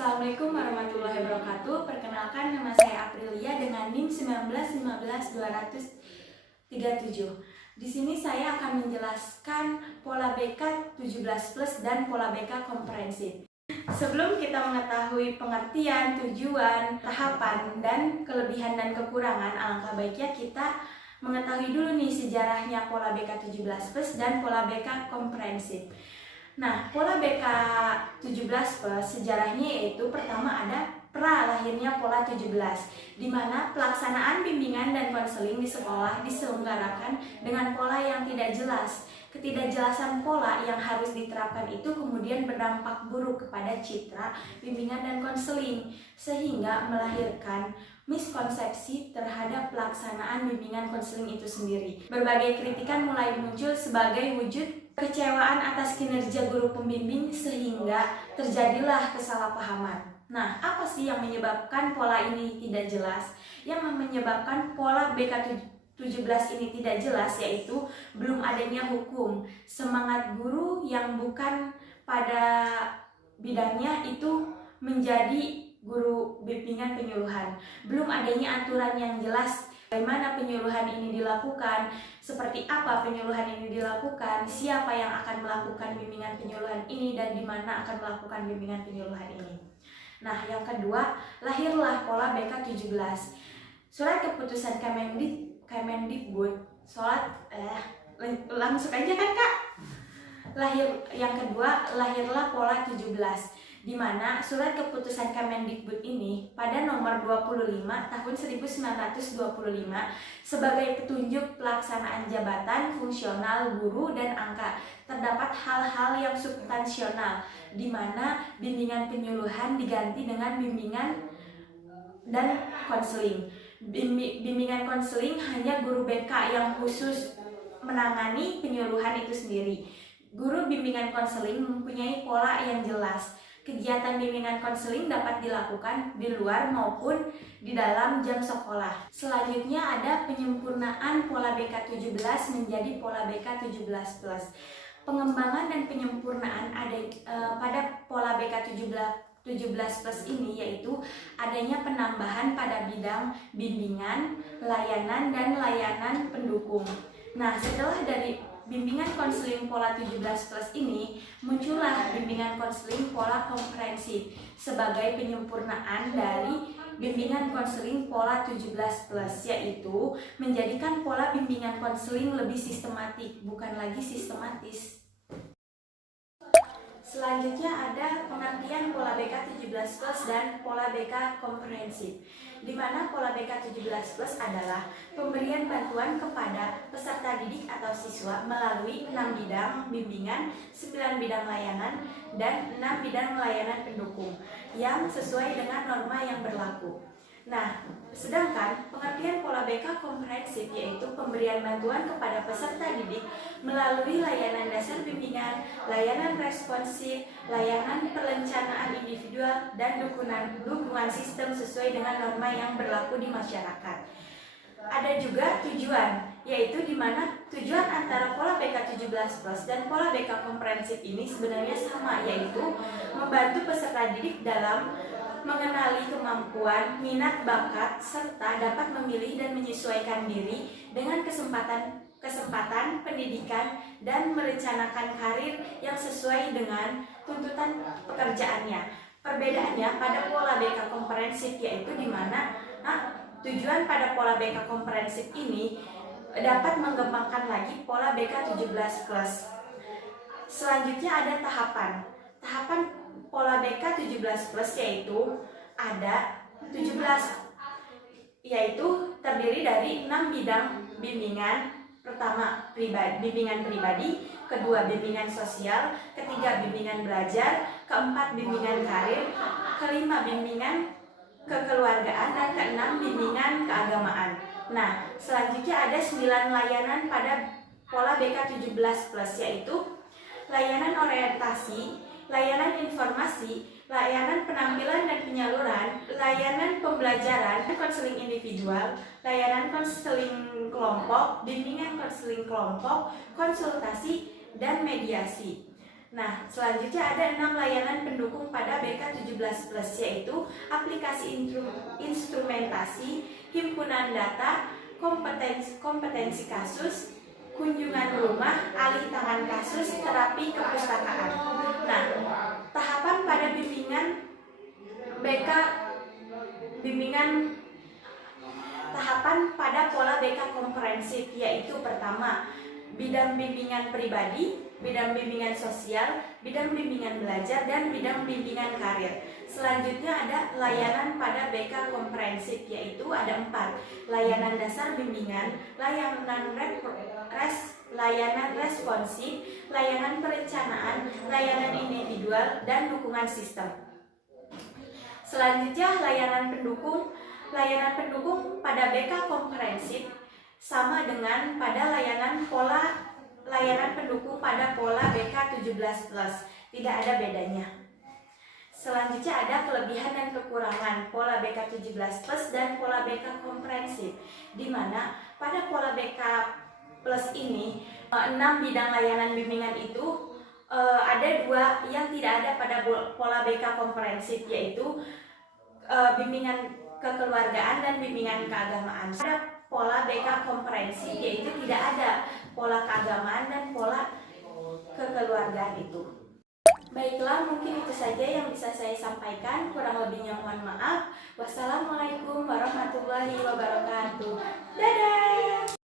Assalamualaikum warahmatullahi wabarakatuh. Perkenalkan, nama saya Aprilia dengan NIM 1915237. Di sini saya akan menjelaskan pola BK 17+ dan pola BK komprehensif. Sebelum kita mengetahui pengertian, tujuan, tahapan, dan kelebihan dan kekurangan, alangkah baiknya kita mengetahui dulu nih sejarahnya pola BK 17+ dan pola BK komprehensif. Nah, pola BK 17+ sejarahnya yaitu pertama ada lahirnya pola 17, di mana pelaksanaan bimbingan dan konseling di sekolah diselenggarakan dengan pola yang tidak jelas. Ketidakjelasan pola yang harus diterapkan itu kemudian berdampak buruk kepada citra bimbingan dan konseling, sehingga melahirkan miskonsepsi terhadap pelaksanaan bimbingan konseling itu sendiri. Berbagai kritikan mulai muncul sebagai wujud kekecewaan atas kinerja guru pembimbing sehingga terjadilah kesalahpahaman. Nah, apa sih yang menyebabkan pola ini tidak jelas? Yang menyebabkan pola BK 17 ini tidak jelas yaitu belum adanya hukum. Semangat guru yang bukan pada bidangnya itu menjadi guru bimbingan penyuluhan. Belum adanya aturan yang jelas bagaimana penyuluhan ini dilakukan, seperti apa penyuluhan ini dilakukan, siapa yang akan melakukan bimbingan penyuluhan ini, dan di mana akan melakukan bimbingan penyuluhan ini. Nah, yang kedua, lahirlah pola BK 17. Surat keputusan Kemendikbud, langsung aja kan Kak? Yang kedua, lahirlah pola 17. Di mana surat keputusan Kemendikbud ini pada nomor 25 tahun 1925 sebagai petunjuk pelaksanaan jabatan fungsional guru dan angka. Terdapat hal-hal yang substansional di mana bimbingan penyuluhan diganti dengan bimbingan dan konseling. Bimbingan konseling hanya guru BK yang khusus menangani penyuluhan itu sendiri. Guru bimbingan konseling mempunyai pola yang jelas. Kegiatan bimbingan konseling dapat dilakukan di luar maupun di dalam jam sekolah. Selanjutnya ada penyempurnaan pola BK 17 menjadi pola BK 17+. Pengembangan dan penyempurnaan ada pada pola BK 17+ ini yaitu adanya penambahan pada bidang bimbingan, layanan, dan layanan pendukung. Nah, setelah dari bimbingan konseling pola 17+ ini, muncullah bimbingan konseling pola komprehensif sebagai penyempurnaan dari bimbingan konseling pola 17+, yaitu menjadikan pola bimbingan konseling lebih sistematik, bukan lagi sistematis. Selanjutnya ada pengertian pola BK 17+ dan pola BK komprehensif, di mana pola BK 17+ adalah pemberian bantuan kepada peserta didik atau siswa melalui 6 bidang bimbingan, 9 bidang layanan, dan 6 bidang layanan pendukung yang sesuai dengan norma yang berlaku. Nah, sedangkan pengertian pola BK komprehensif yaitu pemberian bantuan kepada peserta didik melalui layanan dasar bimbingan, layanan responsif, layanan perencanaan individual, dan dukungan sistem sesuai dengan norma yang berlaku di masyarakat. Ada juga tujuan, yaitu di mana tujuan antara pola BK 17+ dan pola BK komprehensif ini sebenarnya sama, yaitu membantu peserta didik dalam mengenali kemampuan, minat, bakat, serta dapat memilih dan menyesuaikan diri dengan kesempatan pendidikan dan merencanakan karir yang sesuai dengan tuntutan pekerjaannya. Perbedaannya pada pola BK komprehensif yaitu di mana tujuan pada pola BK komprehensif ini dapat mengembangkan lagi pola BK 17+. Selanjutnya ada tahapan pola BK 17+ yaitu ada 17, yaitu terdiri dari 6 bidang bimbingan. Pertama, bimbingan pribadi, kedua bimbingan sosial, ketiga bimbingan belajar, keempat bimbingan karir, kelima bimbingan kekeluargaan, dan keenam bimbingan keagamaan. Nah, selanjutnya ada 9 layanan pada pola BK 17+, yaitu layanan orientasi, layanan informasi, layanan penampilan dan penyaluran, layanan pembelajaran, konseling individual, layanan konseling kelompok, bimbingan konseling kelompok, konsultasi, dan mediasi. Nah, selanjutnya ada 6 layanan pendukung pada BK 17+, yaitu aplikasi instrumentasi, himpunan data, kompetensi kasus, kunjungan rumah, alih tangan kasus, terapi kepustakaan. Nah, tahapan pada tahapan pada pola BK komprehensif, yaitu pertama, bidang bimbingan pribadi, bidang bimbingan sosial, bidang bimbingan belajar, dan bidang bimbingan karir. Selanjutnya ada layanan pada BK komprehensif, yaitu ada 4: layanan dasar bimbingan, layanan responsif, layanan perencanaan, layanan individual, dan dukungan sistem. Selanjutnya layanan pendukung. Layanan pendukung pada BK komprehensif sama dengan pada layanan pendukung pada pola BK 17+, tidak ada bedanya. Selanjutnya ada kelebihan dan kekurangan pola BK 17+ dan pola BK komprehensif, di mana pada pola BK plus ini 6 bidang layanan bimbingan itu ada 2 yang tidak ada pada pola BK komprehensif, yaitu bimbingan kekeluargaan dan bimbingan keagamaan. Pada pola BK komprehensif yaitu tidak ada pola keagamaan dan pola kekeluargaan itu. Baiklah, mungkin itu saja yang bisa saya sampaikan. Kurang lebihnya mohon maaf. Wassalamualaikum warahmatullahi wabarakatuh. Dadah.